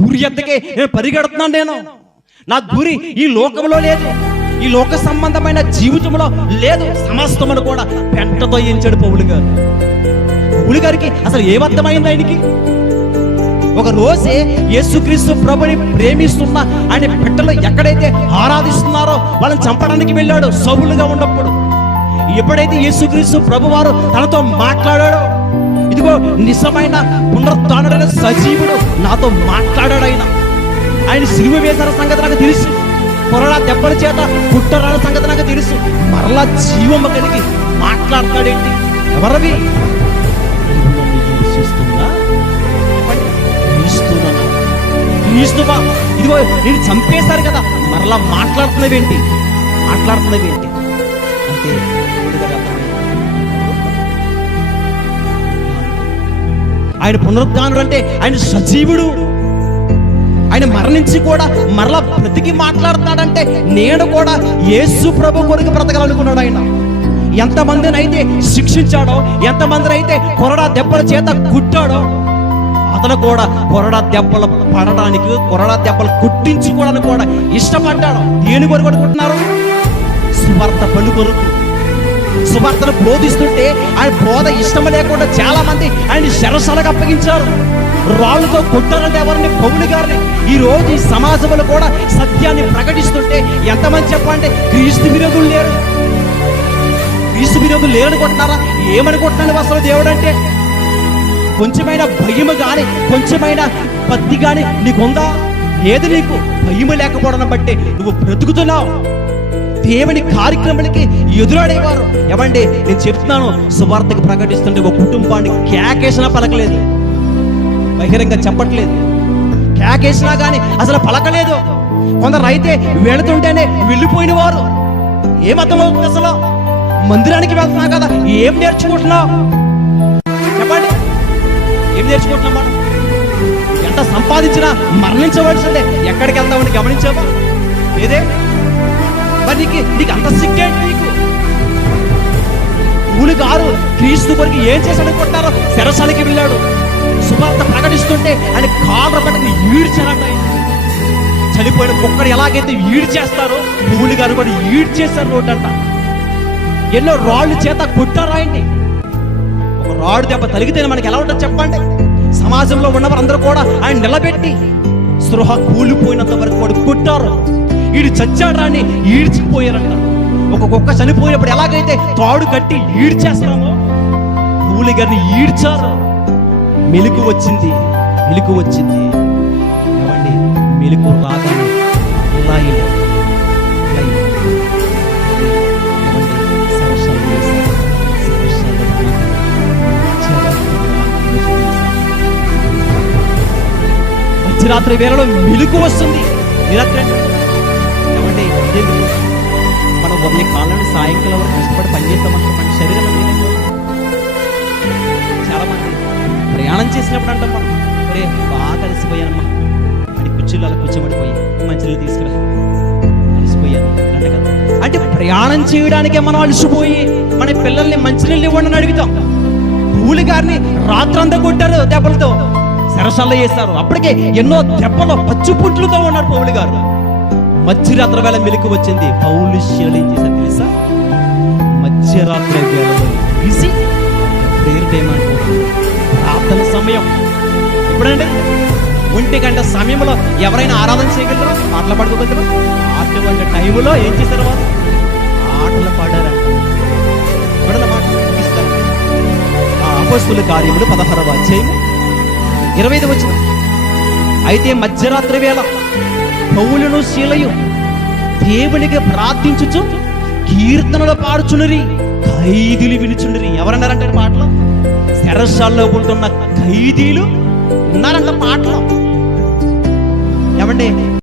గురి ఎద్దకే నేను పరిగెడుతున్నాను. నేను నా గురి ఈ లోకంలో లేదు, ఈ లోక సంబంధమైన జీవితంలో లేదు. సమస్తమును కూడా పెంటతో ఎంచాడు పౌలు గారు. పౌలు గారికి అసలు ఏమర్థమైంది? ఆయనకి ఒక రోజే యేసుక్రీస్తు ప్రభుని ప్రేమిస్తున్న ఆయన బిడ్డలు ఎక్కడైతే ఆరాధిస్తున్నారో వాళ్ళని చంపడానికి వెళ్ళాడు సౌలుగా ఉన్నప్పుడు. ఎప్పుడైతే యేసుక్రీస్తు ప్రభు వారు తనతో మాట్లాడాడో, ఇదిగో నిజమైన పునరుత్థానుడైన సజీవుడు నాతో మాట్లాడాడు. ఆయన సిలువ వేసిన సంగతి నాకు తెలుసు, కొరడా దెబ్బల చేత కుట్టరాల సంగతి నాకు తెలుసు. మరలా జీవము కలిగి మాట్లాడతాడేంటి? ఎవరవి? క్రీస్తువా, ఇదిగో నేను చంపేశారు కదా, మరలా మాట్లాడుతున్నవేంటి అంటే ఆయన పునరుద్ధానుడు అంటే ఆయన సజీవుడు. ఆయన మరణించి కూడా మరలా బ్రతికి మాట్లాడుతాడంటే నేను కూడా యేసు ప్రభు కొరకు బ్రతకాలనుకున్నాడు. ఆయన ఎంతమందిని అయితే శిక్షించాడో, ఎంతమందిని అయితే కొరడా దెబ్బల చేత కుట్టాడో, అతను కూడా కొరడా దెబ్బలు పడడానికి, కొరడా దెబ్బలు కుట్టించుకోవడానికి కూడా ఇష్టపడ్డాడు. దేని కొరకు అనుకుంటున్నారు? సువార్త పని కొరకు. సువార్తను బోధిస్తుంటే ఆయన బోధ ఇష్టం లేకుండా చాలా మంది ఆయన శరసలకు అప్పగించారు, రాళ్ళతో కొట్టారంటే ఎవరిని? పౌలు గారిని. ఈ రోజు ఈ సమాజంలో కూడా సత్యాన్ని ప్రకటిస్తుంటే ఎంతమంది చెప్పండి క్రీస్తు విరోధులు లేరు? క్రీస్తు విరోధులు లేరనుకుంటున్నారా? ఏమనుకుంటున్నాడు అసలు దేవుడు అంటే? కొంచెమైనా భయము కానీ, కొంచెమైనా భక్తి కానీ నీకుందా? ఏది? నీకు భయము లేకపోవడం బట్టి నువ్వు బ్రతుకుతున్నావు. దేవుని కార్యక్రమాలకి ఎదురాడేవారు. ఏమండి, నేను చెప్తున్నాను, సువార్తకు ప్రకటిస్తుంటే ఒక కుటుంబాన్ని కేకేసినా పలకలేదు, బహిరంగ చెప్పట్లేదు. కేకేసినా కానీ అసలు పలకలేదు. కొందరు అయితే వెళుతుంటేనే వెళ్ళిపోయిన వారు. ఏమర్థమవుతుంది అసలు? మందిరానికి వెళ్తున్నావు కదా, ఏం నేర్చుకుంటున్నావు చెప్పండి? ఏం నేర్చుకుంటున్నాం మనం? ఎంత సంపాదించినా మరణించవలసిందే. ఎక్కడికి వెళ్తామని గమనించావా? ఏదే మరి నీకు అంత సిగ్గేంటి? నీకు పౌలు గారు క్రీస్తు కొరకు ఏం చేశాడు అనుకుంటారో? శరసాలకి వెళ్ళాడు, సువార్త ప్రకటిస్తుంటే ఆయన కాళ్ళ పట్టుకుని ఈడ్చారంట. చనిపోయిన కుక్కడు ఎలాగైతే ఈడ్చేస్తారో పౌలు గారు కూడా ఈడ్చేశారు రోడ్డంట. ఎన్నో రాళ్ళు చేత కొట్టారు ఆయన్ని. ఒక రాడు దెబ్బ తలిగితే మనకి ఎలా ఉంటుంది చెప్పండి? సమాజంలో ఉన్నవారు అందరూ కూడా ఆయన నిలబెట్టి స్పృహ కూలిపోయినంత వరకు కూడా కొట్టారు. ఈడు చచ్చాడాన్ని ఈడ్చిపోయారంట. ఒక కుక్క చనిపోయినప్పుడు ఎలాగైతే తాడు కట్టి ఈడ్చేస్తామో పౌలు గారిని ఈడ్చారు. మెలుకు వచ్చింది. ఏమండి, మెలుకు రాగానే మధ్యరాత్రి వేళలో మెలుకు వస్తుంది. ఏమండి, మనం ఉదయ కాలం నుండి సాయంకాలం వరకు కష్టపడి పనిచేస్తామంటే మన శరీరం చాలా మంది ప్రయాణం చేసినప్పుడు అంటాం మనం, ఒరే బాగా అలసిపోయానమ్మా అని కుర్చీలు అలా కూర్చోబడిపోయి మంచినీళ్ళు తీసుకురా, అలసిపోయాను అంట కదా. అంటే ప్రయాణం చేయడానికే మనం అలసిపోయి మన పిల్లల్ని మంచినీళ్ళు ఇవ్వండి అని అడుగుతాం. పౌలు గారిని రాత్రంతా కొట్టారు దెబ్బలతో, శరసాల్లో వేస్తారు. అప్పటికే ఎన్నో దెబ్బలు పచ్చుపుట్లతో ఉన్నారు పౌలు గారు. మధ్యరాత్రి వేళ మెలుకు వచ్చింది. పౌలు శీలం ఏం చేశారు తెలుసా? మధ్యరాత్రి వేళలో తీసి ప్రేయర్ టైం అనుకుంటుంది, ప్రార్థన సమయం. ఇప్పుడంటే 1 గంట సమయంలో ఎవరైనా ఆరాధన చేయగలరు? పాటలు పాడుకోగలరు? అటువంటి టైంలో ఏం చేశారు వారు? ఆటలు పాడారంట. చూడండి మాట ముగిస్తారు. అపొస్తలుల కార్యములు 16వ అధ్యాయం 25వ వచనం. అయితే మధ్యరాత్రి వేళ పౌలును శీలయు దేవునికి ప్రార్థించుచు కీర్తనలు పాడుచున్నరి, ఖైదీలు వినుచున్నరి. ఎవరన్నారంటే పాటలు? శరసాల్లో ఉంటున్న ఖైదీలు ఉన్నారంట పాటలు. ఏమండి,